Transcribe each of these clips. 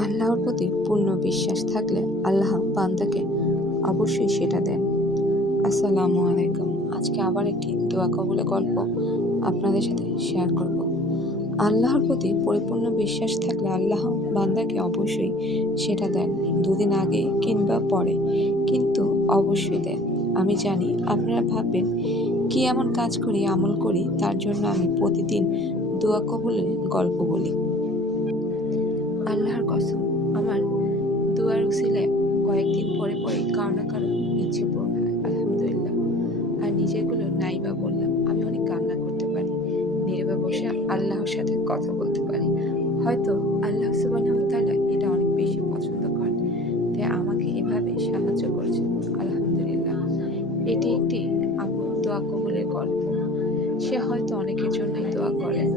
আল্লাহর প্রতি পূর্ণ বিশ্বাস থাকলে আল্লাহ বান্দাকে অবশ্যই সেটা দেন। আসসালামু আলাইকুম। আজকে আবার একটি দোয়া কবুলের গল্প আপনাদের সাথে শেয়ার করব। আল্লাহর প্রতি পরিপূর্ণ বিশ্বাস থাকলে আল্লাহ বান্দাকে অবশ্যই সেটা দেন, দুদিন আগে কিংবা পরে, কিন্তু অবশ্যই দেন। আমি জানি আপনারা ভাববেন, কি এমন কাজ করি, আমল করি তার জন্য আমি প্রতিদিন দোয়া কবুলের গল্প বলি। আল্লাহর কসম, আমার দুয়ার উসিলায় কয়েকদিন পরে কারো না কারো ইচ্ছে পূরণ হয়, আলহামদুলিল্লাহ। আর নিজেরগুলো নাই বা বললাম, আমি অনেক কান্না করতে পারি, নীরবে বসে আল্লাহর সাথে কথা বলতে পারি। হয়তো আল্লাহ সুবহানাহু ওয়া তাআলা এটা অনেক বেশি পছন্দ করেন, তাই আমাকে এভাবে সাহায্য করছেন, আলহামদুলিল্লাহ। এটি একটি আপন দোয়া কবুলের গল্প। সে হয়তো অনেকের জন্যই দোয়া করেন।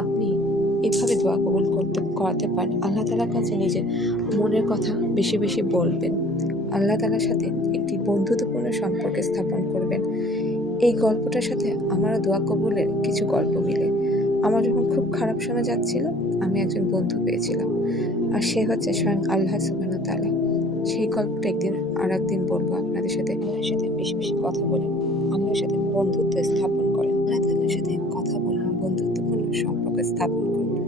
আপনি এভাবে দোয়া কবুল করাতে পারেন। আল্লাহ তাআলার কাছে নিজের মনের কথা বেশি বেশি বলবেন। আল্লাহ তাআলার সাথে একটি বন্ধুত্বপূর্ণ সম্পর্ক স্থাপন করবেন। এই গল্পটার সাথে আমারও দোয়া কবুলের কিছু গল্প মিলে। আমার যখন খুব খারাপ সময় যাচ্ছিল, আমি একজন বন্ধু পেয়েছিলাম, আর সে হচ্ছে স্বয়ং আল্লাহ সুবহানাহু ওয়া তাআলা। সেই গল্পটা একদিন বলবো আপনাদের সাথে। আল্লাহর সাথে বেশি বেশি কথা বলেন, আল্লাহর সাথে বন্ধুত্ব স্থাপন করেন, আল্লাহ তাআলার সাথে কথা বলুন, বন্ধুত্বপূর্ণ সম্পর্ক স্থাপন করুন।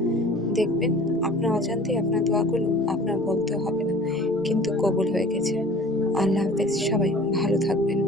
দেখবেন আপনার অজান্তেই আপনার দোয়াগুলো আপনার বলতে হবে না, কিন্তু কবুল হয়ে গেছে। আল্লাহ হাফেজ, সবাই ভালো থাকবেন।